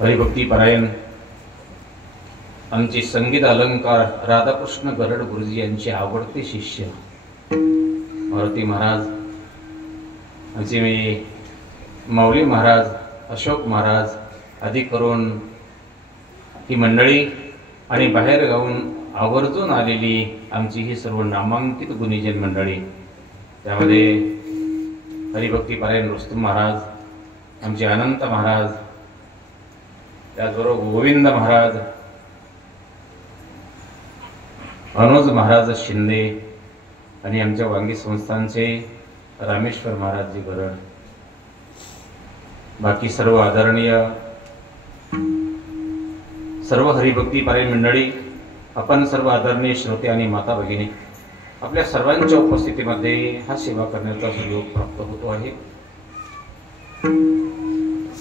हरिभक्ती परायण आमचे संगीत अलंकार राधाकृष्ण गरड गुरुजी यांचे आवडते शिष्य मारुती महाराज, आमचे माऊली महाराज, अशोक महाराज आदी करून ही मंडळी आणि बाहेर गावून आवर्जून आलेली आमची ही सर्व नामांकित गुणीजन मंडळी, त्यामध्ये हरिभक्ती परायण रुस्तम महाराज, आमचे अनंत महाराज, त्याचबरोबर गोविंद महाराज, अनुज महाराज शिंदे आणि आमच्या वांगी संस्थानचे रामेश्वर महाराजजी गरड, बाकी सर्व आदरणीय सर्व हरिभक्ती परायण मंडळी, आपण सर्व आदरणीय श्रोते आणि माता भगिनी, आपल्या सर्वांच्या उपस्थितीमध्ये हा सेवा करण्याचा सुयोग प्राप्त होतो आहे।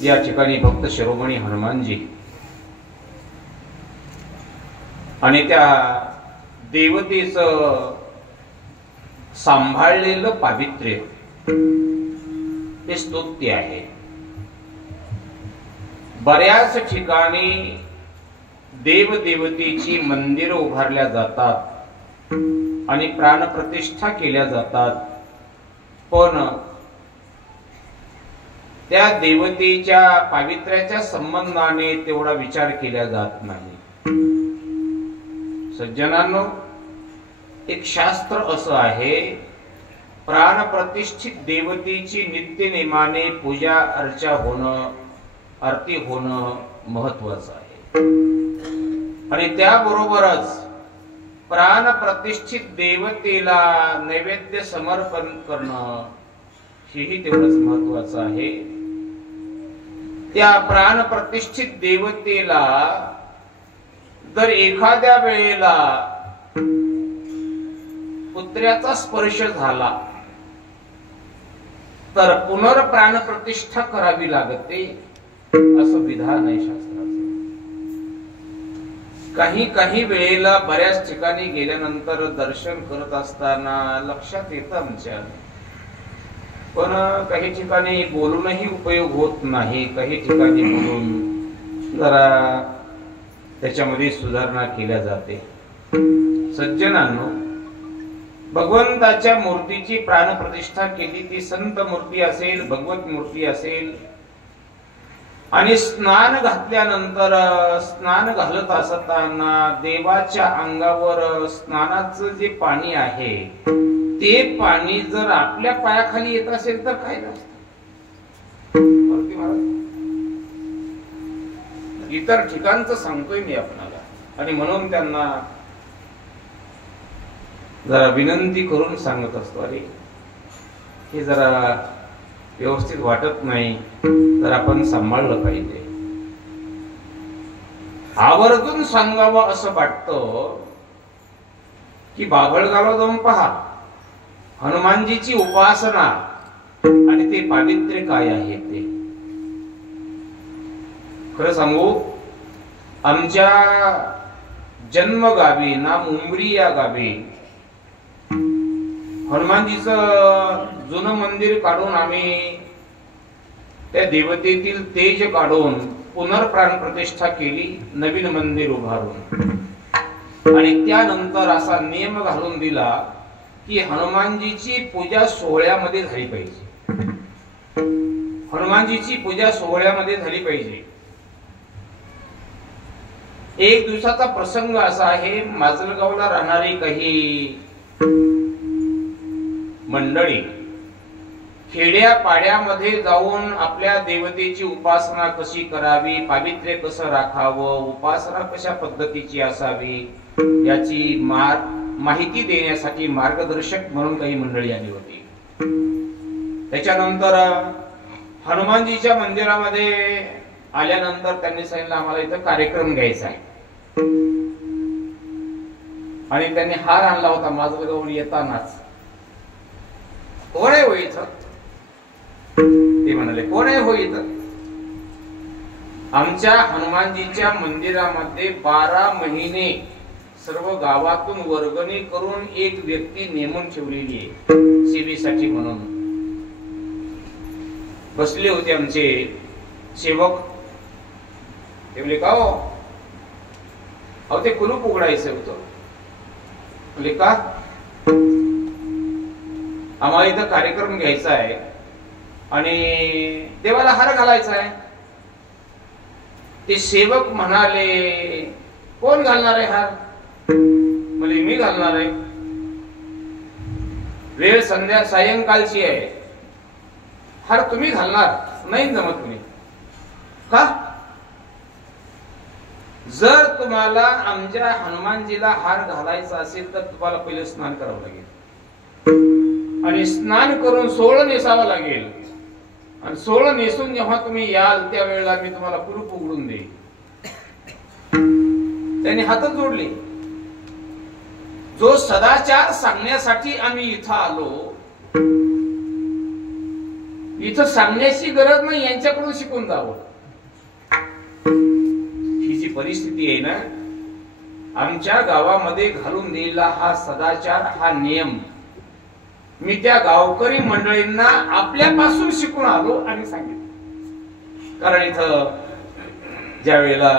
या ठिकाणी भक्त शिरोमणी हनुमानजी आणि त्या देवतेचं सांभाळलेलं पावित्र्य हे स्तुत्य आहे। बऱ्याच ठिकाणी देवदेवतेची मंदिर उभारल्या जातात आणि प्राणप्रतिष्ठा केल्या जातात, पण त्या देवतेच्या पावित्र्याच्या संबंधाने तेवढा विचार केला जात नाही। सज्जनांनो, एक शास्त्र असं आहे, प्राणप्रतिष्ठित देवतेची नित्य नेमाने पूजा अर्चा होणं, आरती होणं महत्वाचं आहे आणि त्याबरोबरच प्राणप्रतिष्ठित देवतेला नैवेद्य समर्पण करणं हेही तेवढंच महत्वाचं आहे। त्या प्राणप्रतिष्ठित देवतेला जर एखाद्या वेळेला पुत्र्याचा स्पर्श झाला तर पुनर्प्राणप्रतिष्ठा करावी लागते, असं विधान आहे शास्त्राचं। काही वेळेला बऱ्याच ठिकाणी गेल्यानंतर दर्शन करत असताना लक्षात येतं आमच्या, पण काही ठिकाणी बोलूनही उपयोग होत नाही, काही ठिकाणी बोलून जरा त्याच्यामध्ये सुधारणा केल्या जाते। सज्जनांनो, भगवंताच्या मूर्तीची प्राणप्रतिष्ठा केली, ती संत मूर्ती असेल, भगवत मूर्ती असेल, आणि स्नान घातल्यानंतर स्नान घालत असताना देवाच्या अंगावर स्नानाचं जे पाणी आहे ते पाणी जर आपल्या पायाखाली येत असेल तर काय नसतं। इतर ठिकाणचं सांगतोय मी आपणाला, आणि म्हणून त्यांना जरा विनंती करून सांगत असतो, अरे हे जरा व्यवस्थित वाटत नाही, तर आपण सांभाळलं पाहिजे। आवर्जून सांगावं असं वाटतं की बाभळगावला जाऊन पहा, हनुमानजीची उपासना आणि ते पावित्र्य काय आहे ते। खरं सांगू, आमच्या जन्मगावी नाम उमरी या गावी हनुमानजीचं जुनं मंदिर काढून आम्ही त्या देवतेतील तेज काढून पुनर्प्राण प्रतिष्ठा केली, नवीन मंदिर उभारून, आणि त्यानंतर असा नियम घालून दिला की हनुमानजीची पूजा सोहळ्यामध्ये झाली पाहिजे, हनुमानजीची पूजा सोहळ्यामध्ये झाली पाहिजे। एक दिवसाचा प्रसंग असा आहे, माजलगावला राहणारी काही मंडळी खेड्या पाड्यामध्ये जाऊन आपल्या देवतेची उपासना कशी करावी, पावित्र्य कसं राखावं, उपासना कशा पद्धतीची असावी याची माहिती देण्यासाठी मार्गदर्शक म्हणून काही मंडळी आली होती। त्याच्यानंतर हनुमानजीच्या मंदिरामध्ये आल्यानंतर त्यांनी सांगितलं, आम्हाला इथं कार्यक्रम घ्यायचा आहे, आणि त्यांनी हार आणला होता माजलगावला येतानाच। कोण आहे होईत? ते म्हणाले, कोण आहे होईत? आमच्या हनुमानजीच्या मंदिरामध्ये 12 महिने सर्व गावातून वर्गणी करून एक व्यक्ती नेमून ठेवलेली आहे सेवेसाठी म्हणून। बसले होते आमचे सेवक, ते बोले का हो? अहो ते कुलूप उघडायचं होतं. बोले का? आम्हाला इथं कार्यक्रम घ्यायचा आहे आणि देवाला हार घालायचा आहे. ते सेवक म्हणाले कोण घालणार आहे हार? म्हणजे मी घालणार आहे. वेळ सायंकाळची आहे, हार तुम्ही घालणार नाही जमत. तुम्ही का? जर तुम्हाला आमच्या हनुमानजीला हार घालायचा असेल तर तुम्हाला पहिले स्नान करावं लागेल आणि स्नान करून सोळ नेसावं लागेल. आणि सोळ नेसून जेव्हा तुम्ही याल त्यावेळेला मी तुम्हाला कुलूप उघडून देईन. त्यांनी हातच जोडले. जो सदाचार सांगण्यासाठी आम्ही इथं आलो, इथं सांगण्याची गरज नाही, यांच्याकडून शिकून जावं. ही जी परिस्थिती आहे ना, आमच्या गावामध्ये घालून दिलेला हा सदाचार, हा नियम मी त्या गावकरी मंडळींना आपल्यापासून शिकून आलो आणि सांगितलं. कारण इथं ज्या वेळेला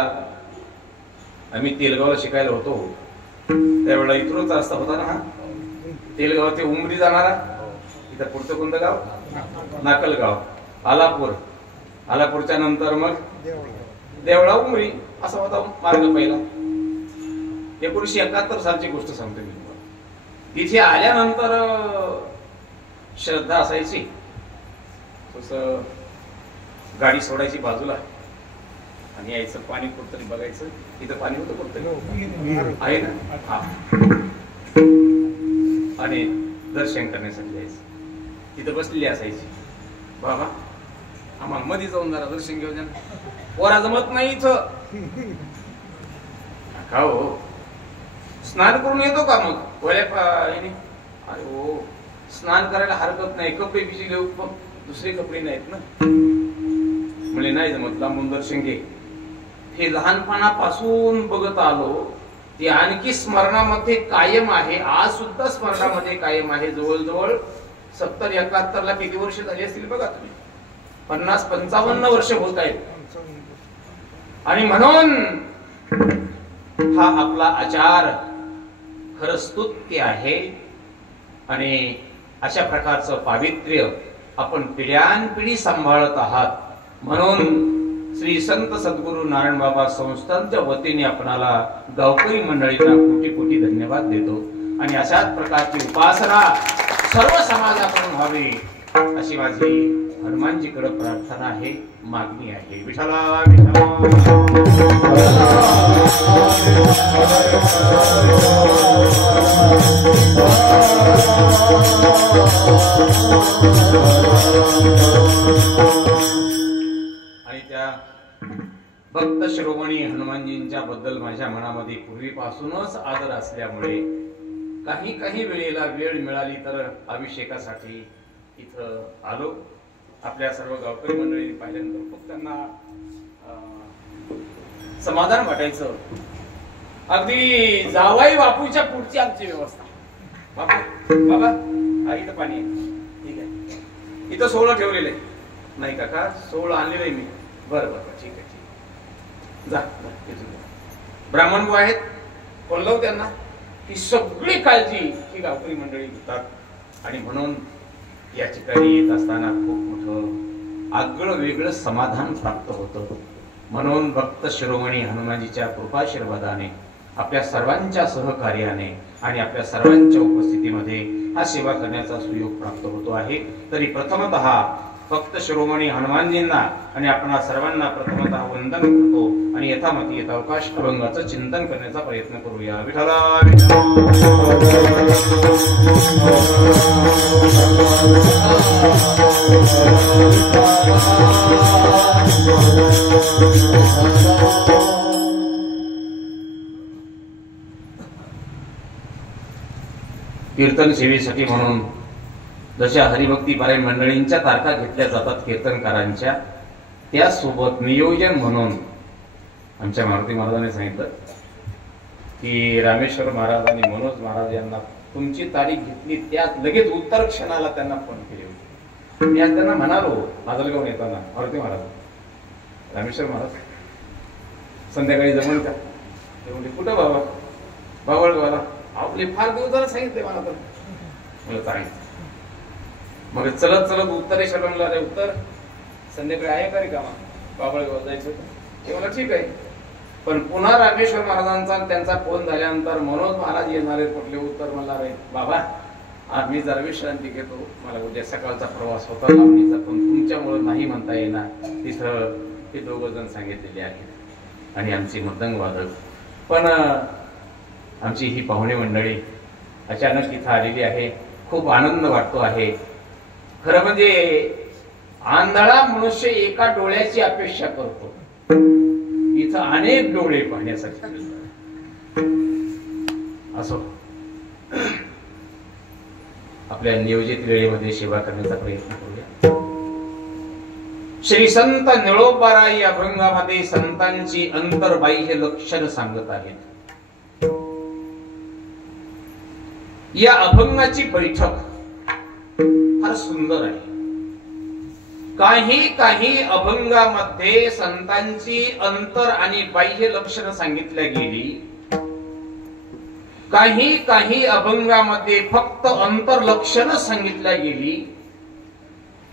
आम्ही तेलगावला शिकायला होतो त्यावेळेला इथूनच रस्ता होता ना, हा तेलगाव ते उमरी जाणारा. इथं पुढचं कोणतं गाव? नाकलगाव, आलापूर. आलापूरच्या नंतर मग देवळा, उमरी असा होता मार्ग पहिला. 1971 सालची गोष्ट सांगतो मी तुम्हाला. तिथे आल्यानंतर श्रद्धा असायची, तसं गाडी सोडायची बाजूला आणि यायचं, पाणी कुठतरी बघायचं. इथं पाणी होतं कुठतरी आहे ना, हा. आणि दर्शन करण्यासाठी जायचं. तिथं बसलेली असायची. बाबा आम्हाला मध्ये जाऊन जरा दर्शन घेऊ द्या, पोरा जमत नाही इथं. का हो, स्नान करून येतो का मग? अरे हो, स्नान करायला हरकत नाही, कपडे भिजले पण दुसरे कपडे नाहीत ना. म्हणजे नाही जमत, लांबून दर्शन घे. हे लहानपणापासून बघत आलो, ते आणखी स्मरणामध्ये कायम आहे. आज सुद्धा स्मरणामध्ये कायम आहे. जवळजवळ 70-71 ला किती वर्ष झाली असतील बघा तुम्ही. 50-55 वर्ष होत आहेत. आणि म्हणून हा आपला आचार खरं स्तुत्य आहे. आणि अशा प्रकारचं पावित्र्य आपण पिढ्यानपिढी सांभाळत आहात. म्हणून श्री संत सद्गुरू नारायण बाबा संस्थांच्या वतीने आपणाला गावकरी मंडळींना कोटी कोटी धन्यवाद देतो. आणि अशाच प्रकारची उपासना सर्व समाजाकडून व्हावी अशी माझी हनुमानजीकडे प्रार्थना आहे, मागणी आहे. विठ्ठला विठ्ठला. आणि त्या भक्त शिरोमणी हनुमानजींच्या बद्दल माझ्या मनामध्ये पूर्वीपासूनच आदर असल्यामुळे काही वेळेला वेळ मिळाली तर अभिषेकासाठी इथं आलो. आपल्या सर्व गावकरी मंडळींनी पाहिल्यानंतर खूप त्यांना समाधान वाटायचं. अगदी जावाई बापूच्या पुढची आमची व्यवस्था. बाबा हा इथं पाणी आहे, ठीक आहे. इथं सोळं ठेवलेलं आहे. नाही काका, सोळं आणलेलं आहे मी. बरं ठीक आहे. जा. ब्राह्मण भाऊ आहेत, बोललो त्यांना. ही सगळी काळजी ही गावकरी मंडळी घेतात. आणि म्हणून या ठिकाणी येत असताना खूप मोठं आगळं वेगळं समाधान प्राप्त होतं. म्हणून भक्त शिरोमणी हनुमानजीच्या कृपाशीर्वादाने, आपल्या सर्वांच्या सहकार्याने आणि आपल्या सर्वांच्या उपस्थितीमध्ये हा सेवा करण्याचा सुयोग प्राप्त होतो आहे. तरी प्रथमतः भक्त शिरोमणी हनुमानजींना आणि आपण सर्वांना प्रथमतः वंदन करतो आणि यथामती यथावकाश अभंगाचं चिंतन करण्याचा प्रयत्न करूया. विठ्ठला कीर्तन सेवेसाठी म्हणून जशा हरिभक्ती पारायण मंडळींच्या तारखा घेतल्या जातात कीर्तनकारांच्या, त्यासोबत नियोजन म्हणून आमच्या मारुती महाराजांनी सांगितलं की रामेश्वर महाराज आणि मनोज महाराज यांना तुमची तारीख घेतली, त्यात लगेच उत्तर क्षणाला त्यांना फोन केले होते. मी आज त्यांना म्हणालो माजलगाव येताना, मारुती महाराज, रामेश्वर महाराज संध्याकाळी जमल का? ते म्हणजे कुठं बाबा? बावळगावला. आपले फार दिवस झाले सांगितले मला तर. मला सांगितलं. मग चलत चलत उत्तरेश्वरला रे उत्तर संध्याकाळी आहे का रे कामा? बाबळगाव जायचं. ते मला ठीक आहे. पण पुन्हा रामेश्वर महाराजांचा त्यांचा फोन झाल्यानंतर मनोज महाराज येणारे कुठले उत्तर मला रे बाबा आम्ही जरा विश्रांती घेतो, मला उद्या सकाळचा प्रवास होता लावणीचा, पण तुमच्यामुळे नाही म्हणता येणार. तिथं ते दोघं जण सांगितलेले आहेत आणि आमची मृदंग वादक. पण आमची ही पाहुणे मंडळी अचानक इथं आलेली आहे. खूप आनंद वाटतो आहे. खरं म्हणजे आंधळा मनुष्य एका डोळ्याची अपेक्षा करतो, इथं अनेक डोळे पाहण्यासाठी. असो, आपल्या नियोजित वेळेमध्ये सेवा करण्याचा प्रयत्न करूया. श्री संत निळोबाराई अभंगामध्ये संतांची अंतर्बाह्य लक्षण सांगत आहेत. या अभंगाची बैठक फार सुंदर आहे. काही अभंगामध्ये संतांची अंतर आणि बाह्य लक्षण सांगितल्या गेली. काही अभंगामध्ये फक्त अंतर लक्षण सांगितल्या गेली.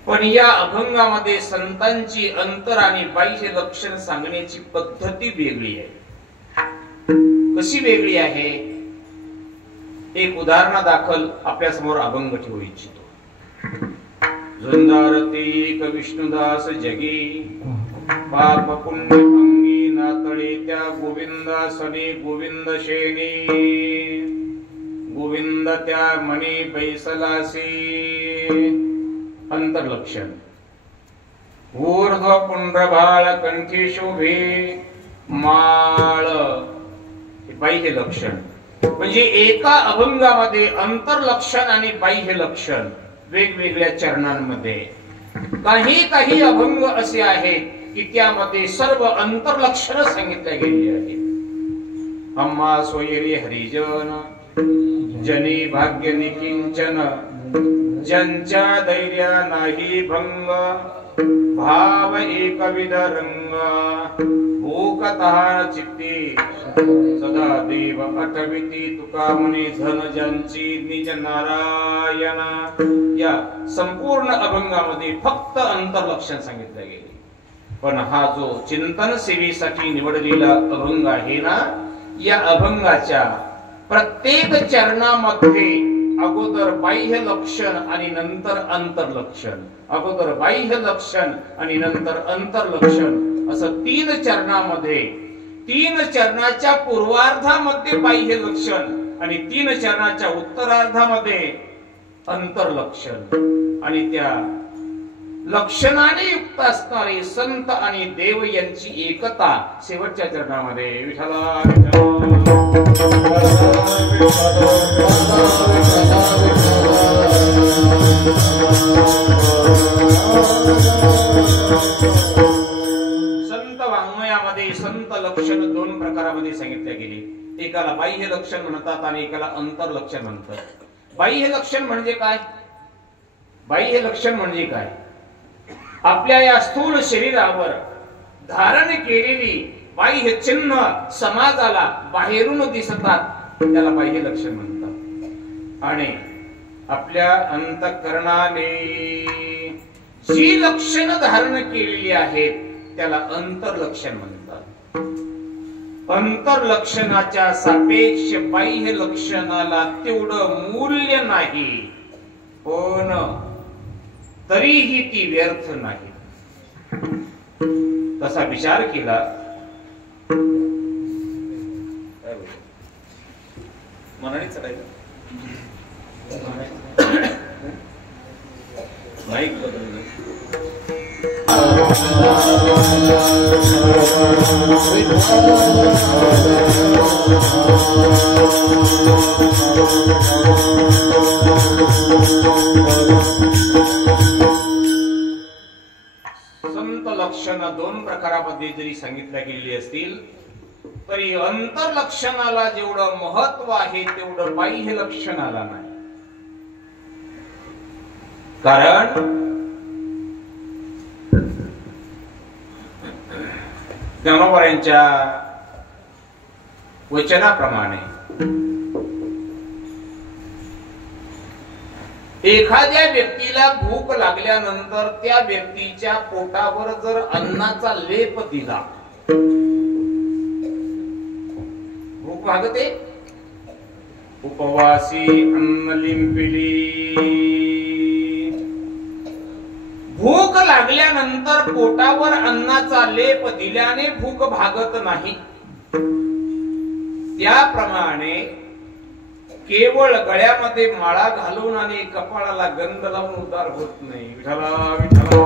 पण या अभंगामध्ये संतांची अंतर आणि बाह्य लक्षण सांगण्याची पद्धती वेगळी आहे. कशी वेगळी आहे? एक उदाहरणादाखल आपल्या समोर अभंग ठेवू इच्छितो. झुंजारती विष्णुदास जगी पाप पुण्य अंगी नातळे त्या गोविंदासने गोविंद शेनी गोविंद त्या मनी बैसलासी. अंतर्लक्षण. ऊर्ध्व पुंड्रभाळ कंठी शोभे माळ. बाह्य लक्षण. म्हणजे एका अभंगामध्ये अंतर्लक्षण आणि बाह्य लक्षण वेगवेगळ्या चरणांमध्ये. काही अभंग असे आहेत की त्यामध्ये सर्व अंतर्लक्षण सांगितल्या गेली आहेत. अम्मा सोयरी हरिजन जनी भाग्य निकिंचन ज्यांच्या धैर्या नाही भंग भाव एकविध रंग भूक तहान चित्ती सदा देव आठविती तुका म्हणे धन ज्यांची निज नारायण. या संपूर्ण अभंगामध्ये फक्त अंतर्लक्षण सांगितले गेले. पण हा जो चिंतन सेवेसाठी निवडलेला अभंग आहे ना, या अभंगाच्या प्रत्येक चरणामध्ये अगोदर बाह्य लक्षण आणि नंतर अंतर्लक्षण, अगोदर बाह्य लक्षण आणि नंतर अंतर्लक्षण असं 3 चरणामध्ये, 3 चरणाच्या पूर्वार्धामध्ये बाह्य लक्षण आणि 3 चरणाच्या उत्तरार्धामध्ये अंतर्लक्षण. आणि त्या लक्षणाने युक्त असणारे संत आणि देव यांची एकता शेवटच्या चरणामध्ये. विठ्ठला संत वाङ्मयामध्ये संत लक्षण 2 प्रकारामध्ये सांगितले गेले. एकाला बाह्य लक्षण म्हणतात आणि एकाला अंतर्लक्षण म्हणतात. बाह्य लक्षण म्हणजे काय? बाह्य लक्षण म्हणजे काय? आपल्या या स्थूल शरीरावर धारण केलेली बाह्य चिन्ह समाजाला बाहेरून दिसतात, त्याला बाह्य लक्षण म्हणतात. आणि आपल्या अंतःकरणाने जी लक्षण धारण केलेली आहेत त्याला अंतर्लक्षण म्हणतात. अंतर्लक्षणाच्या सापेक्ष बाह्य लक्षणाला तेवढं मूल्य नाही, पण तरीही ती व्यर्थ नाही. तसा विचार केला मनाने चढायचं माईक बदललं. संत लक्षण 2 प्रकारामध्ये जरी सांगितल्या गेली असतील तरी अंतर्लक्षणाला जेवढं महत्व आहे तेवढं बाह्य लक्षणाला नाही. कारण ज्ञानोबा यांच्या वचनाप्रमाणे एखाद्या व्यक्तीला भूक लागल्यानंतर त्या व्यक्तीच्या पोटावर जर अन्नाचा लेप दिला, भूक भागते. उपवासी अन्न लिंपिली. भूक लागल्यानंतर पोटावर अन्नाचा लेप दिल्याने भूक भागत नाही. त्याप्रमाणे केवळ गळ्यामध्ये माळा घालून आणि कपाळाला गंध लावून उद्धार होत नाही. विठ्ठला विठ्ठला.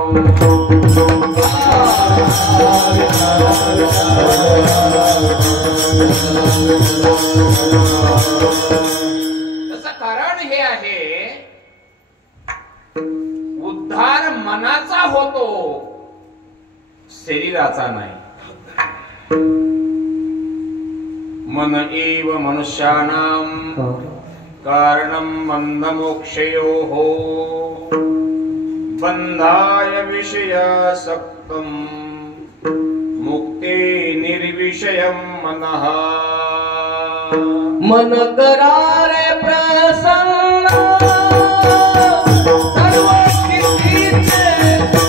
त्याचं कारण हे आहे, उद्धार मनाचा होतो, शरीराचा नाही. मन एव मनुष्याणां कारणं बन्धमोक्षयोः बन्धाय विषयासक्तं मुक्ते निर्विषयं मनः. मन करारे प्रसन्न सर्व स्थितीचे कारण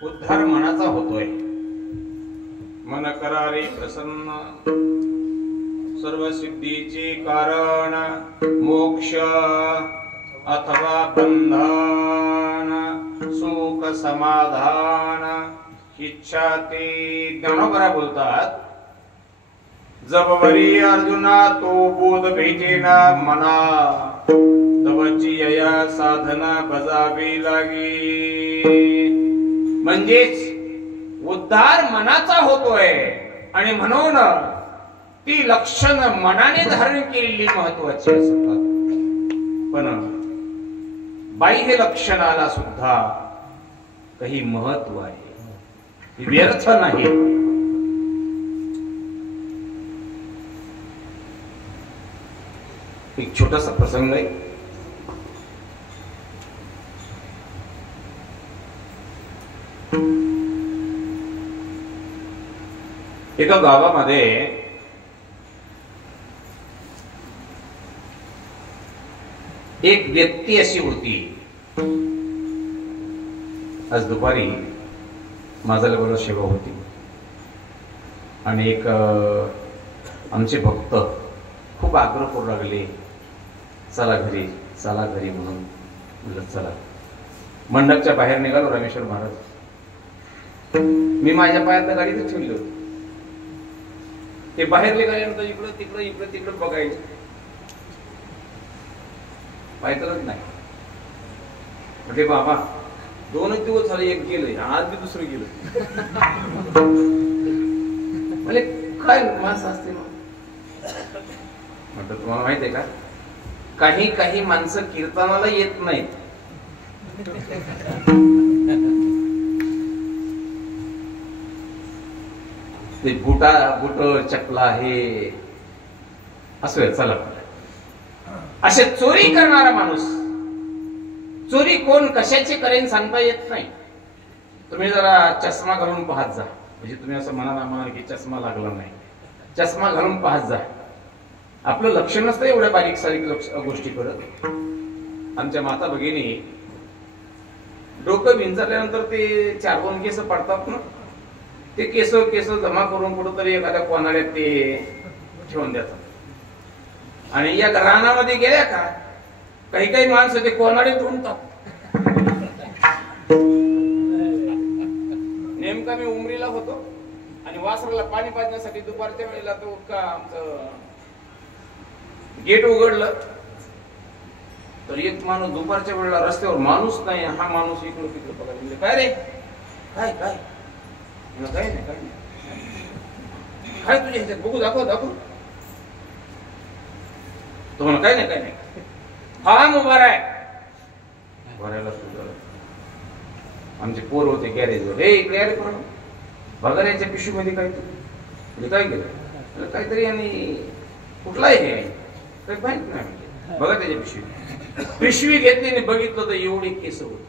उद्धार मनाचा होतोय. मन करारे प्रसन्न सर्व सिद्धीचे कारण मोक्ष अथवा बंधन सुख समाधान इच्छा. ते ज्ञानोबरा बोलतात, जबवरी अर्जुना तो बोध भेटेना मना तवची या साधना बजावी लागे. म्हणजेच उद्धार मनाचा होतोय आणि म्हणून ती लक्षण मनाने धारण केलेली महत्वाची असतात. पण बाह्य लक्षणाला सुद्धा काही महत्व आहे, व्यर्थ नाही. एक छोटासा प्रसंग आहे. एका गावामध्ये एक व्यक्ती अशी होती. आज दुपारी माझ्या बरोबर सेवा होती आणि एक आमचे भक्त खूप आग्रह करू लागले, चला घरी चला घरी म्हणून. म्हणलं चला. मंडपच्या बाहेर निघालो. रामेश्वर महाराज मी माझ्या पायात गाडीतच ठेवली होती. ते बाहेर निघाल्यानंतर इकडं तिकडं इकडं तिकडं बघायचं, पाहिजेच नाही. म्हणजे बाबा 2 दिवस झाले, एक गेलंय, आज बी दुसरं गेलं. म्हणजे काय माणसं असते. म्हटलं तुम्हाला माहित आहे का, काही काही माणसं कीर्तनाला येत नाहीत. ते बुट चपला हे असं. चला, असे चोरी करणारा माणूस, चोरी कोण कशाची करेन सांगता येत नाही. तुम्ही जरा चष्मा घालून पाहत जा, म्हणजे तुम्ही असं म्हणाल की चष्मा लागला नाही. चष्मा घालून पाहत जा, आपलं लक्ष नसतं एवढ्या बारीक सारीक गोष्टी करत. आमच्या माता भगिनी डोकं विंचरल्यानंतर ते 4-2 केस पडतात ना, ते केस जमा करून कुठंतरी एखाद्या कोनाड्यात ते ठेवून देतात. आणि या रानामध्ये गेल्या का काही माणसं ते कोनाडे तोडतात. नेमका मी उमरीला होतो आणि वासराला पाणी पाजण्यासाठी दुपारच्या वेळेला तो आमचं गेट उघडलं तर एक माणूस दुपारच्या वेळेला रस्त्यावर माणूस नाही, हा माणूस इकडं तिकडं बघायला म्हणजे काय रे काय काय काय नाही काय नाही काय तुझ्या ह्याच्यात बघू दाखव तुम्हाला काय नाही हा मुबार आहे भरायला सुरू झालं. आमचे पोर होते गॅरेजवर, हे इकडे अरे पण बघा यांच्या पिशवीमध्ये काय म्हणजे काय केलं काहीतरी आणि कुठला आहे हे काही माहित नाही. बघा त्याच्या पिशवी घेतली आणि बघितलं तर एवढे केस होते.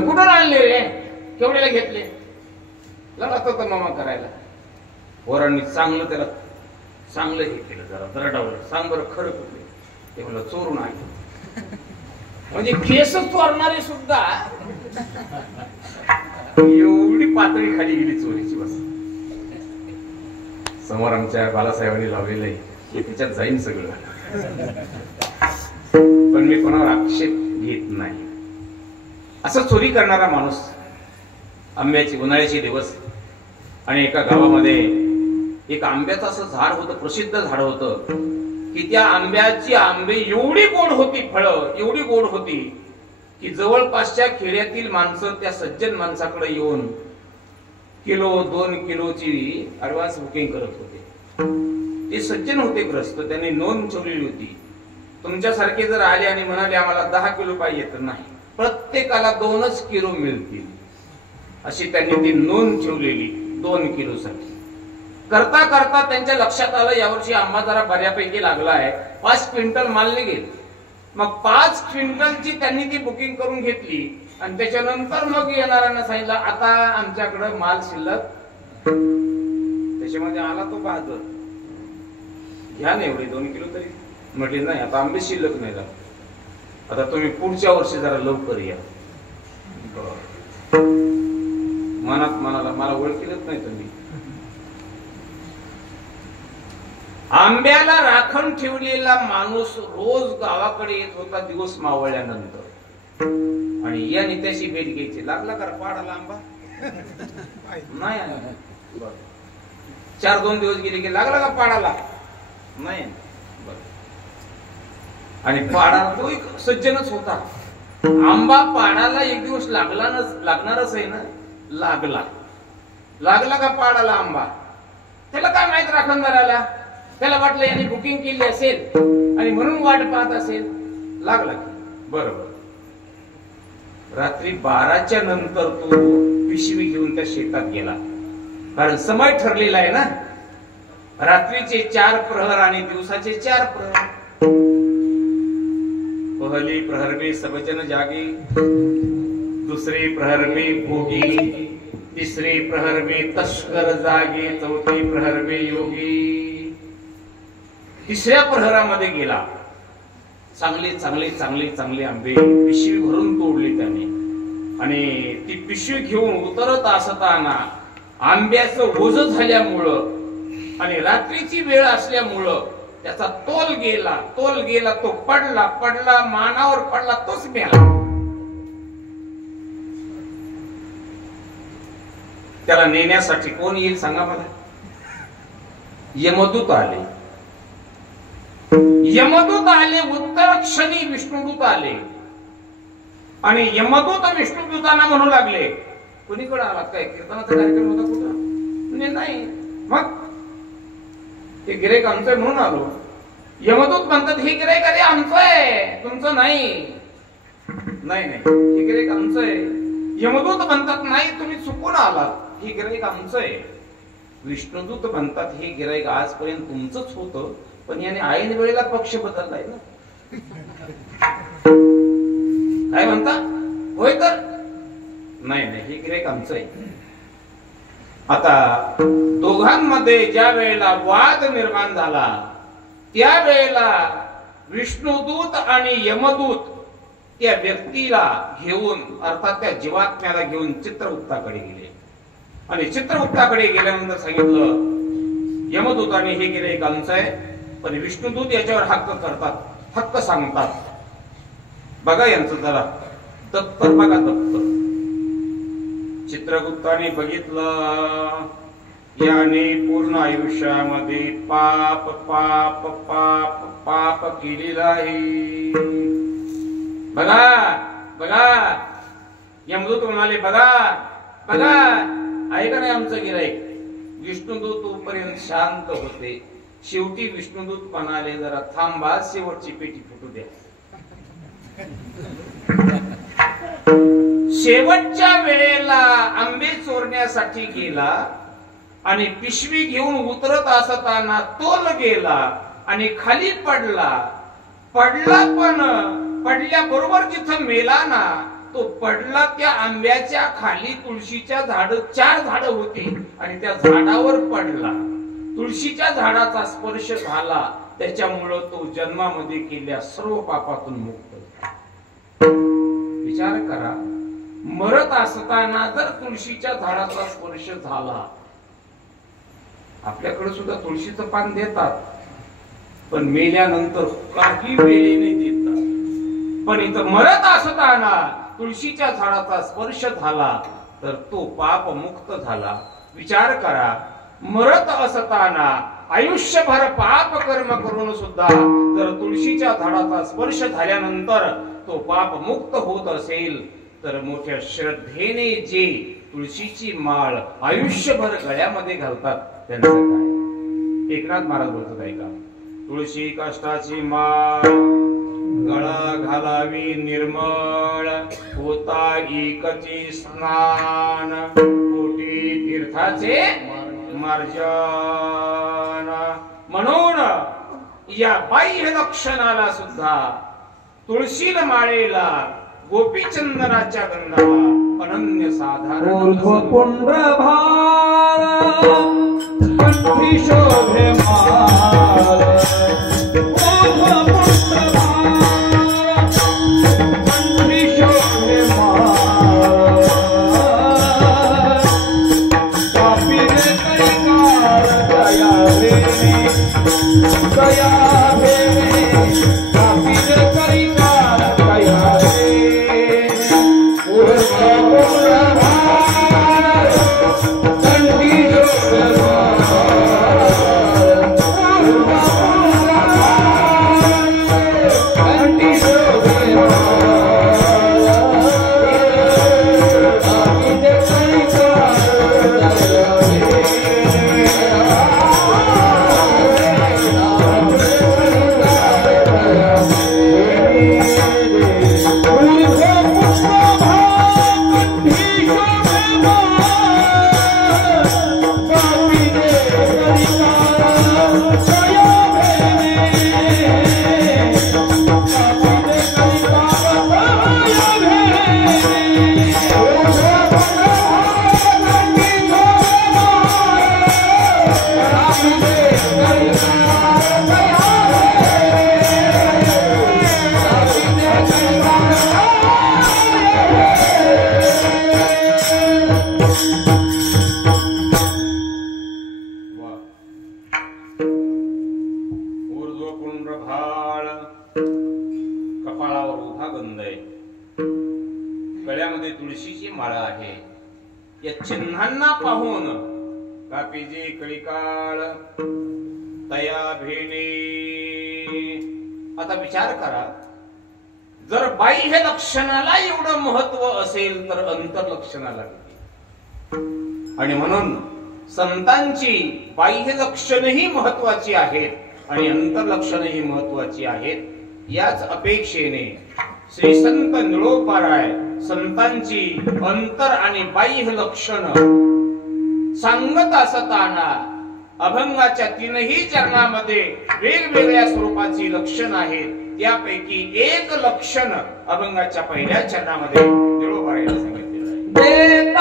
कुठून आणले रे, केवढ्याला घेतले, लागत मामा करायला. पोरांनी त्याला चांगलं हे केलं, जरा दरडावलं. सांग बरं खरं कुठले, ते म्हणलं चोरून आणलं. म्हणजे केस चोरणारे सुद्धा एवढी पातळी खाली गेली चोरीची. बस समोर आमच्या बालासाहेबांनी लावलेलं आहे, त्याच्यात जाईन सगळं. पण मी कोणावर आक्षेप घेत नाही. असं चोरी करणारा माणूस, आंब्याची उन्हाळ्याचे दिवस आणि एका गावामध्ये एक आंब्याचं असं झाड होतं, प्रसिद्ध झाड होतं की त्या आंब्याची आंबे एवढी गोड होती, फळं एवढी गोड होती की जवळपासच्या खेड्यातील माणसं त्या सज्जन माणसाकडे येऊन किलो 2 किलोची ऍडव्हान्स बुकिंग करत होते. ते सज्जन होते ग्रस्त, त्यांनी नोंद ठेवलेली होती. तुमच्यासारखे जर आले आणि म्हणाले आम्हाला 10 किलो पाहिजे तर नाही, प्रत्येकाला 2च किलो मिळतील अशी त्यांनी ती नोंद ठेवलेली 2 किलोसाठी. करता करता त्यांच्या लक्षात आलं यावर्षी आंबा जरा बऱ्यापैकी लागला आहे, 5 क्विंटल माल निघेल. मग 5 क्विंटलची त्यांनी ती बुकिंग करून घेतली आणि त्याच्यानंतर मग येणाऱ्यांना सांगितलं आता आमच्याकडे माल शिल्लक. त्याच्यामध्ये आला तो बहादूर, घ्या ना एवढे 2 किलो तरी. म्हटले नाही आता आंबे शिल्लक नाही झाले, आता तुम्ही पुढच्या वर्षी जरा लवकर या. मनात म्हणाला मला ओळखीलच नाही तुम्ही. आंब्याला राखण ठेवलेला माणूस रोज गावाकडे येत होता दिवस मावळल्यानंतर आणि या नित्याशी भेट घ्यायची. लागला का पाडाला आंबा नाही, 4-2 दिवस गेले की लागला का पाडाला नाही. आणि पाडा तो एक सज्जनच होता. आंबा पाडाला एक दिवस लागणारच आहे ना. लागला का पाडाला आंबा. त्याला काय माहित राखणदाराला, त्याला वाटलं यांनी बुकिंग केली असेल आणि म्हणून वाट पाहत असेल. लागला की बरोबर. रात्री 12च्या नंतर तो पिशवी घेऊन त्या शेतात गेला, कारण समय ठरलेला आहे ना. रात्रीचे 4 प्रहर आणि दिवसाचे 4 प्रहर. पहली प्रहर में सब जन जागे, दुसरे प्रहर में भोगी, तिसरे प्रहर में तस्कर जागे, चौथे प्रहर में योगी. 3ऱ्या प्रहरामध्ये गेला. चांगले आंबे पिशवी भरून तोडले त्याने आणि ती पिशवी घेऊन उतरत असताना आंब्याचं ओझ झाल्यामुळं आणि रात्रीची वेळ असल्यामुळं त्याचा तोल गेला, तो पडला, मानावर पडला, तोच मेला. त्याला नेण्यासाठी कोण येईल सांगा मला. यमदूत आले, उत्तर क्षणी विष्णुदूत आले आणि यमदूत विष्णुदूतांना म्हणू लागले कोणीकडे आलात, काय कीर्तनाचा कार्यक्रम होता कुठं. नाही मग ते गिऱ्हाईक आमचं म्हणून आलो. यमदूत म्हणतात हे गिऱ्हाईक अरे आमचं आहे, तुमचं नाही. हे गिऱ्हाईक आमचं आहे. यमदूत म्हणतात नाही तुम्ही चुकून आलात, हे गिऱ्हाईक आमचं आहे. विष्णुदूत म्हणतात हे गिऱ्हाईक आजपर्यंत तुमचंच होतं, पण याने ऐन वेळेला पक्ष बदललाय ना. काय म्हणता होय तर नाही हे गिऱ्हाईक आमचं आहे. आता दोघांमध्ये ज्या वेळेला वाद निर्माण झाला त्यावेळेला विष्णुदूत आणि यमदूत त्या व्यक्तीला घेऊन अर्थात त्या जीवात्म्याला घेऊन चित्रगुप्ताकडे गेले आणि चित्रगुप्ताकडे गेल्यानंतर सांगितलं यमदूताने हे केलं एक अंश आहे पण विष्णुदूत याच्यावर हक्क करतात हक्क सांगतात बघा यांचं जरा दप्तर बघा दप्तर चित्रगुप्ताने बघितलं याने पूर्ण आयुष्यामध्ये पाप पाप पाप पाप केलेला आहे बघा बघा यमदूत म्हणाले बघा बघा ऐका नाही आमचं गिराईक विष्णुदूत तोपर्यंत शांत होते शेवटी विष्णुदूत म्हणाले जरा थांबा शेवटची पेटी फुटू द्या शेवटच्या वेळेला आंबे चोरण्यासाठी गेला आणि पिशवी घेऊन उतरत असताना तोल गेला आणि खाली पडला पण पडल्याबरोबर जिथं मेला ना तो पडला त्या आंब्याच्या खाली तुळशीच्या झाड 4 झाड होती आणि त्या झाडावर पडला तुळशीच्या झाडाचा स्पर्श झाला त्याच्यामुळं तो जन्मामध्ये केलेल्या सर्व पापातून मुक्त झाला विचार करा मरत असताना जर तुळशीच्या झाडाचा स्पर्श झाला आपल्याकडे सुद्धा तुळशीचं पान देतात पण मेल्यानंतर काही वेळेने देतात पण इथं मरत असताना तुळशीच्या झाडाचा स्पर्श झाला तर तो पाप मुक्त झाला विचार करा मरत असताना आयुष्यभर पाप कर्म करून सुद्धा जर तुळशीच्या झाडाचा स्पर्श झाल्यानंतर तो पाप मुक्त होत असेल तर मोठ्या श्रद्धेने जे तुळशीची माळ आयुष्यभर गळ्यामध्ये घालतात त्यांचं काय एकनाथ महाराज बोलतात ऐका तुळशी कष्टाची माळ गळा घालावी निर्मळ होता एकची स्नान कोटी तीर्थाचे मार्जन म्हणून या बाह्य लक्षणाला सुद्धा तुळशील माळेला गोपीचंदनाच्या गंधाला अनन्य साधारण ऊर्ध्वपुंड्र भार कंठी शोभे माळ ऊर्ध्वपुंड्र भार कंठी शोभे माळ कापिले कैकार दया रे दया रे कापिले कैकार दया रे गळ्यामध्ये तुळशीची माळा आहे या चिन्हांना पाहून कापीजे कळीकाळ तया भेणे आता विचार करा जर बाह्य लक्षणाला एवढं महत्व असेल तर अंतर लक्षणाला किती आणि म्हणून संतांची बाह्य लक्षणही महत्वाची आहेत आणि अंतर लक्षणही महत्वाची आहेत याच अपेक्षेने श्री संत निळोपाराय संतांची अंतर आणि बाह्य लक्षण सांगत असताना अभंगाच्या 3ही चरणामध्ये वेगवेगळ्या स्वरूपाची लक्षण आहेत त्यापैकी एक लक्षण अभंगाच्या पहिल्या चरणामध्ये निळोपारायला सांगितलेलं आहे.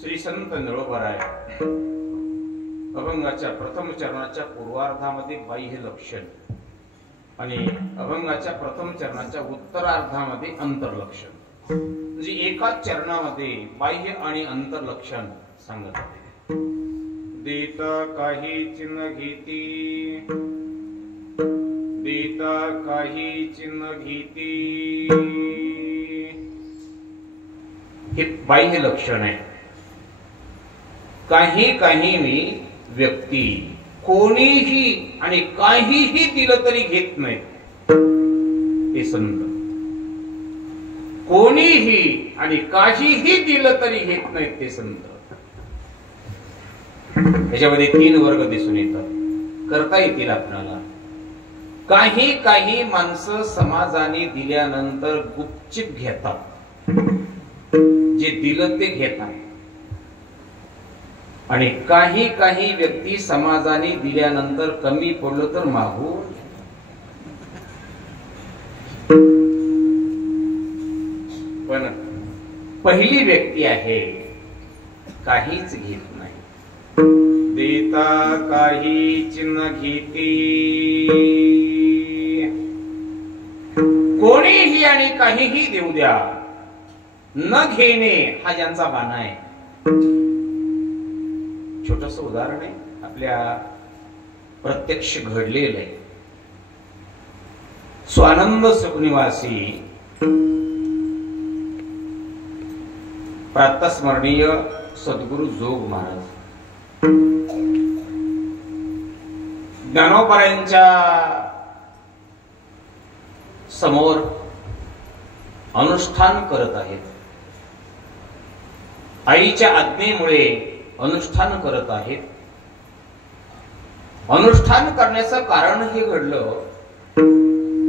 श्री संत नळोबाराय अभंगाच्या प्रथम चरणाच्या पूर्वार्धामध्ये बाह्य लक्षण आणि अभंगाच्या प्रथम चरणाच्या उत्तरार्धामध्ये अंतर्लक्षण, म्हणजे एकाच चरणामध्ये बाह्य आणि अंतर्लक्षण सांगत आहे. देता काही चिन्ह घेती, देता काही चिन्ह घेती, हे बाह्य लक्षण आहे. काही काही व्यक्ती कोणीही आणि काहीही दिलं तरी घेत नाही ते संत. कोणीही आणि काहीही दिलं तरी घेत नाहीत ते संत. याच्यामध्ये 3 वर्ग दिसून येतात, करता येतील आपल्याला. काही काही माणसं समाजाने दिल्यानंतर गुपचिप घेतात, जे दिलं ते घेतात. आणि काही काही व्यक्ती समाजाने दिल्यानंतर कमी पडलं तर मागू. पण पहिली व्यक्ती आहे काहीच घेत नाही. देता काही चिन्ह घेती, कोणीही आणि काहीही देऊ द्या, न घेणे हा ज्यांचा बाणा आहे. छोटस उदाहरण आहे, आपल्या प्रत्यक्ष घडलेलं आहे. स्वानंद सुखनिवासी प्रातस्मरणीय सद्गुरु जोग महाराज ज्ञानोबरायांच्या समोर अनुष्ठान करत आहेत. आईच्या आज्ञेमुळे अनुष्ठान करत आहेत. अनुष्ठान करण्याचं कारण हे घडलं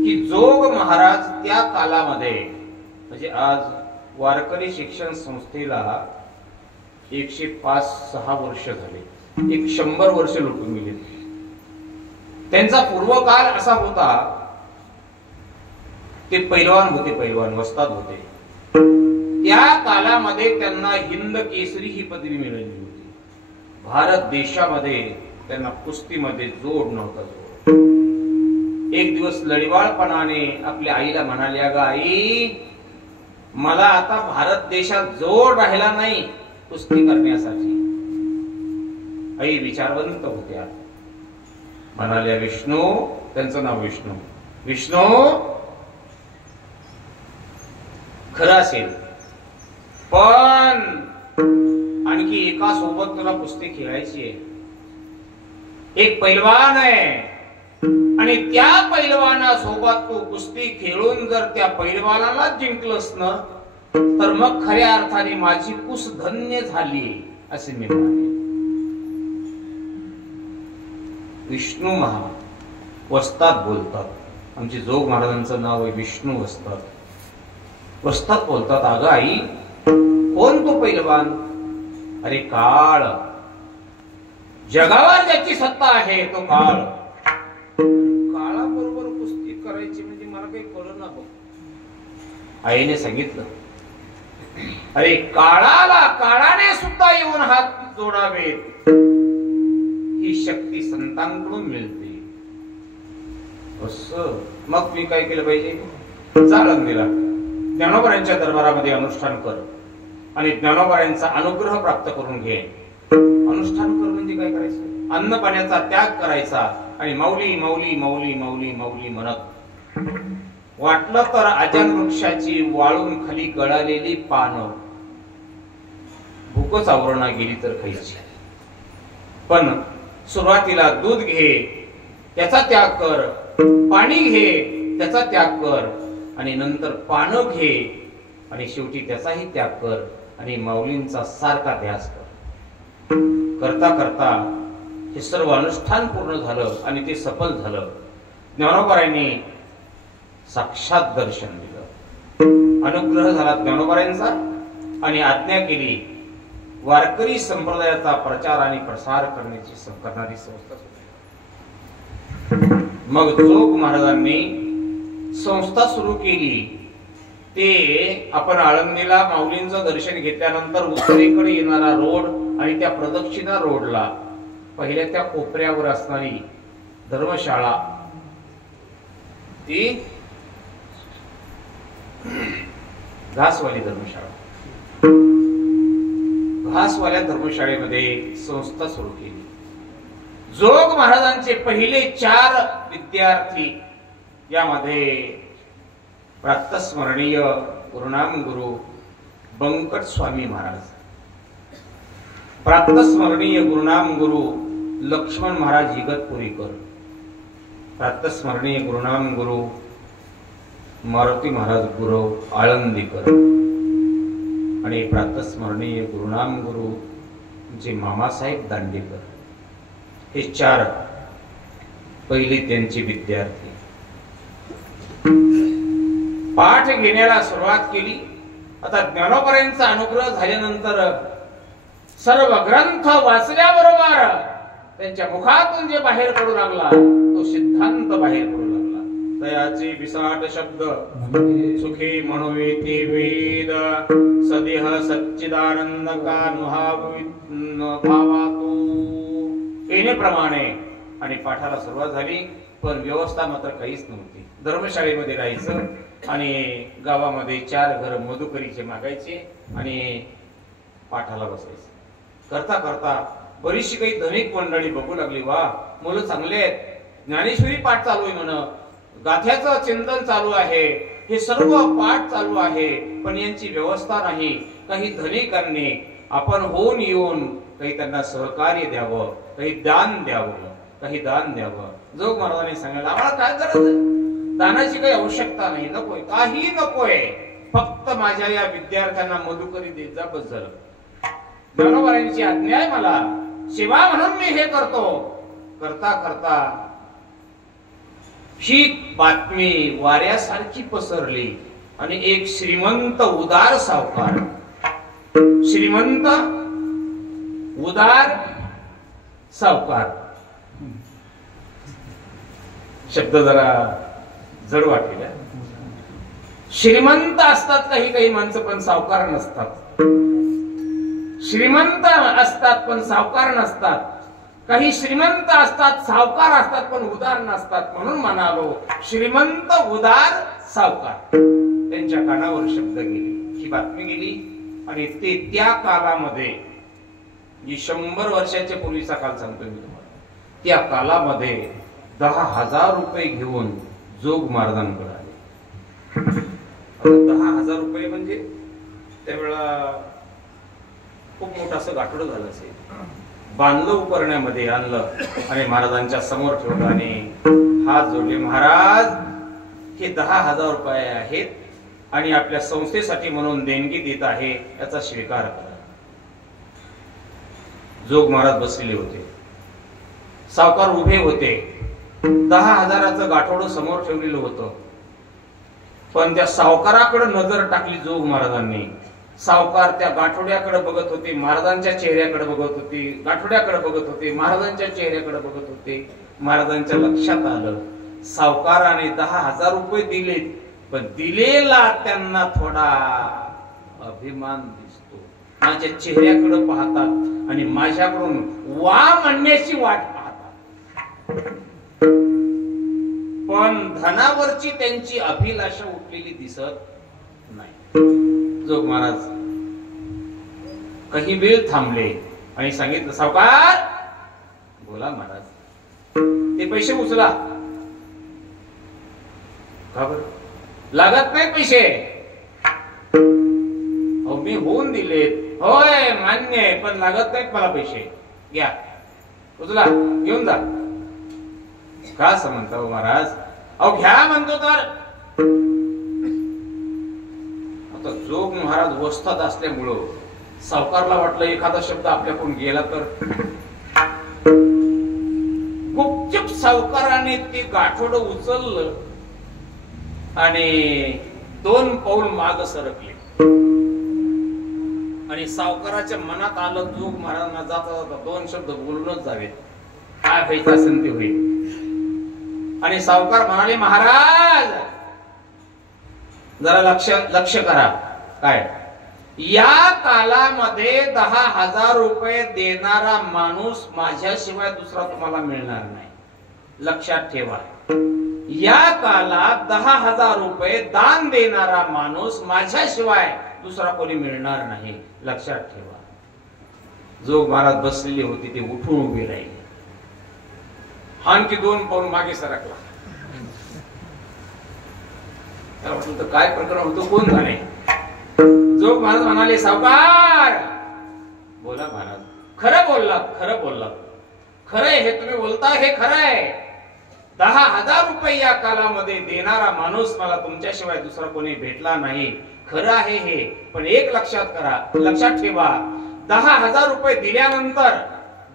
की जोग महाराज त्या कालामध्ये, म्हणजे आज वारकरी शिक्षण संस्थेला 105-6 वर्ष झाले, 100 वर्ष लुटून गेले. त्यांचा पूर्वकाल असा होता, ते पैलवान होते, पैलवान वस्ताद होते. त्या कालामध्ये त्यांना हिंद केसरी ही पदवी मिळाली होती. भारत देशामध्ये त्यांना कुस्तीमध्ये जोड नव्हता. एक दिवस लढिवाळपणाने आपल्या आईला म्हणाले, अगं आई, मला आता भारत देशात जोड राहिला नाही कुस्ती करण्यासाठी. आई विचारवंत होत्या, म्हणाल्या, विष्णू, त्यांचं नाव विष्णू, विष्णू खरं असेल, पण आणखी एका सोबत तुला कुस्ती खेळायची आहे. एक पैलवान आहे आणि त्या पैलवानासोबत तू कुस्ती खेळून जर त्या पैलवानाला जिंकलंस ना, तर मग खऱ्या अर्थाने माझी कुस धन्य झाली असे मी म्हणाले. विष्णू वस्ताद बोलतात, आमचे जोग महाराजांचं नाव आहे विष्णू वस्ताद. वस्ताद बोलतात, अगं आई, कोण तो पैलवान? अरे काळ, जगावर ज्याची सत्ता आहे तो काळ. काळाबरोबर कुस्ती करायची म्हणजे मला काही कळलं ना बघ. आईने सांगितलं, अरे काळाने सुद्धा येऊन हात जोडावेत, ही शक्ती संतांकडून मिळते. असं मग मी काय केलं पाहिजे? चालन दिला, ज्ञानोबांच्या दरबारामध्ये अनुष्ठान कर आणि ज्ञानोबांचा अनुग्रह प्राप्त करून घे. अनुष्ठान कर म्हणजे काय करायचं? अन्न पाण्याचा त्याग करायचा आणि माऊली माऊली माऊली माऊली माऊली म्हणत, वाटलं तर अजान वृक्षाची वाळून खाली गळालेली पानं भूकच आवरणा गेली तर खायची. पण सुरुवातीला दूध घे, त्याचा त्याग कर, पाणी घे, त्याचा त्याग कर, आणि नंतर पानं घे आणि शेवटी त्याचाही त्याग कर आणि माऊलींचा सारखा ध्यास कर. करता करता हे सर्व अनुष्ठान पूर्ण झालं आणि ते सफल झालं. ज्ञानोबांनी साक्षात दर्शन दिलं, अनुग्रह झाला ज्ञानोबांचा आणि आज्ञा केली. वारकरी संप्रदायाचा प्रचार आणि प्रसार करणारी संस्था. मग जोग महाराजांनी संस्था सुरू केली. ते आपण आळंदीला माऊलींचं दर्शन घेतल्यानंतर उत्तरेकडे येणारा रोड आणि त्या प्रदक्षिणा रोडला पहिल्या त्या कोपऱ्यावर असणारी धर्मशाळा, ती घासवाली धर्मशाळा, घासवाल्या धर्मशाळेमध्ये संस्था सुरू केली. जोग महाराजांचे पहिले 4 विद्यार्थी, यामध्ये प्रातस्मरणीय गुरुनाम गुरु बंकट स्वामी महाराज, प्रातस्मरणीय गुरुनाम गुरु लक्ष्मण महाराज इगतपुरीकर, प्रातस्मरणीय गुरुनाम गुरु मारुती महाराज गुरु आळंदीकर आणि प्रातस्मरणीय गुरुनाम गुरु जे मामासाहेब दांडेकर. हे 4 पहिले त्यांचे विद्यार्थी. पाठ घेण्याला सुरुवात केली. आता ज्ञानोबांचा अनुग्रह झाल्यानंतर सर्व ग्रंथ वाचल्याबरोबर त्यांच्या मुखातून जे बाहेर पडू लागला तो सिद्धांत बाहेर पडू लागला. तयाचे विसाट शब्द सुखे म्हणवे ते वेद, सदेह सच्चिदानंद भावातो येण्याप्रमाणे. आणि पाठाला सुरुवात झाली, पण व्यवस्था मात्र काहीच नव्हती. धर्मशाळेमध्ये राहायचं आणि गावामध्ये 4 घर मधुकरीचे मागायचे आणि पाठाला बसायचं. करता करता बरीचशी काही धनिक मंडळी बघू लागली, वा मुलं चांगले आहेत, ज्ञानेश्वरी पाठ चालू आहे म्हण, गाथ्याचं चिंतन चालू आहे, हे सर्व पाठ चालू आहे, पण यांची व्यवस्था नाही. काही धनिकांनी आपण होऊन येऊन काही त्यांना सहकार्य द्यावं, काही दान द्यावं, काही दान द्यावं. जोग महाराजांनी सांगितलं, आम्हाला काय गरज आहे, दानाची काही आवश्यकता नाही, नकोय, काही नकोय, फक्त माझ्या या विद्यार्थ्यांना मधुकरी देत जा, बस झालं. ज्ञानोबांची आज्ञा आहे मला, सेवा म्हणून मी हे करतो. करता करता ही बातमी वाऱ्यासारखी पसरली आणि एक श्रीमंत उदार सावकार, श्रीमंत उदार सावकार, शब्द जरा जड वाटेल. श्रीमंत असतात काही काही माणसं पण सावकार नसतात. श्रीमंत असतात पण सावकार नसतात. काही श्रीमंत असतात सावकार असतात पण उदार नसतात. म्हणून म्हणालो श्रीमंत उदार सावकार. त्यांच्या कानावर शब्द गेले, ही बातमी गेली. आणि ते त्या कालामध्ये, जी 100 वर्षाच्या पूर्वीचा काल सांगतो मी तुम्हाला, त्या कालामध्ये 10,000 रुपये घेऊन जोग महाराजांकडे आले. 10,000 रुपये म्हणजे त्यावेळेला खूप मोठं असं गाठोडं झालं असेल. बांधलं, उपरण्यामध्ये आणलं आणि महाराजांच्या समोर ठेवलं आणि हात जोडले. महाराज, हे 10,000 रुपये आहेत आणि आपल्या संस्थेसाठी म्हणून देणगी देत आहे, याचा स्वीकार करा. जोग महाराज बसलेले होते, सावकार उभे होते. 10,000चं गाठोडं समोर ठेवलेलं होतं. पण त्या सावकाराकडे नजर टाकली जोग महाराजांनी. सावकार त्या गाठोड्याकडे बघत होते, महाराजांच्या चेहऱ्याकडे बघत होते, गाठोड्याकडे बघत होते, महाराजांच्या चेहऱ्याकडे बघत होते. महाराजांच्या लक्षात आलं सावकाराने 10,000 रुपये दिलेत, पण दिलेला त्यांना थोडा अभिमान दिसतो. माझ्या चेहऱ्याकडे पाहतात आणि माझ्याकडून वा म्हणण्याची वाट पाहतात, पण धनावरची त्यांची अभिलाषा उठलेली दिसत नाही. जोग महाराज काही वेळ थांबले आणि सांगितलं, सावकार बोला महाराज, ते पैसे उचला. का बरं? लागत नाही पैसे. अहो मी होऊन दिलेत. होय मान्य आहे, पण लागत नाहीत मला पैसे. घ्या, उचला, घेऊन जा. का असं म्हणता हो महाराज? अहो घ्या म्हणतो तर. आता जोग महाराज वस्तात असल्यामुळं सावकारला वाटलं एखादा शब्द आपल्याकडून गेला तर. गुपचूप सावकाराने ते गाठोडं उचललं आणि 2 पाऊल माग सरकले. आणि सावकाराच्या मनात आलं जोग महाराजांना जाता जाता 2 शब्द बोलूनच जावेत, काय व्हायचं असेल ते होईल. आणि सावकार म्हणाले, महाराज जरा लक्ष करा. काय? या कालामध्ये 10,000 रुपये देणारा माणूस माझ्याशिवाय दुसरा तुम्हाला मिळणार नाही. लक्षात ठेवा. या कालात 10,000 रुपये दान देणारा माणूस माझ्याशिवाय दुसरा कोणी मिळणार नाही. लक्षात ठेवा. जोग महाराज बसलेले होते ते उठून उभे राहिले. आणखी 2 पाऊल मागे सरकला. त्याला वाटलं तर काय प्रकरण होतं, कोण जाणे. जोग महाराज म्हणाले, सावकार बोला महाराज. खरं बोललात, खरं बोललात. खरंय हे तुम्ही बोलता, हे खरंय. 10,000 रुपये या कालामध्ये देणारा माणूस मला तुमच्याशिवाय दुसरा कोणी भेटला नाही. खरं आहे हे. पण एक लक्षात करा, लक्षात ठेवा. 10,000 रुपये दिल्यानंतर,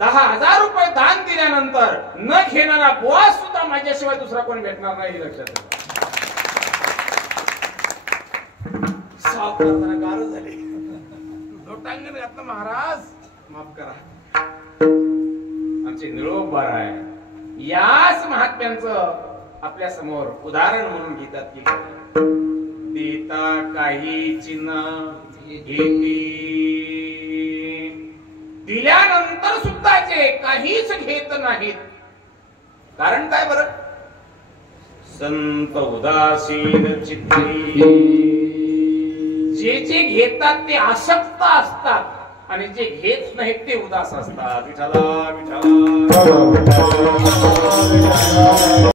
10,000 रुपये दान दिल्यानंतर न घेणारा बुवा सुद्धा माझ्याशिवाय दुसरा कोणी भेटणार नाही. लक्षात ठेवा. सावकार जरा गार झाले. लोटांगण घातलं. महाराज माफ करा, आमचे निरोपार आहे. याच महात्म्यांचं आपल्या समोर उदाहरण म्हणून घेतात की देता काहीच न घेती, दिल्यानंतर सुद्धा जे काहीच घेत नाहीत. कारण काय बरं? संत उदासीन चित्ती. जे घेतात ते आसक्त असतात आणि जे घेत नाहीत ते उदास असतात. विठ्ठला विठ्ठला.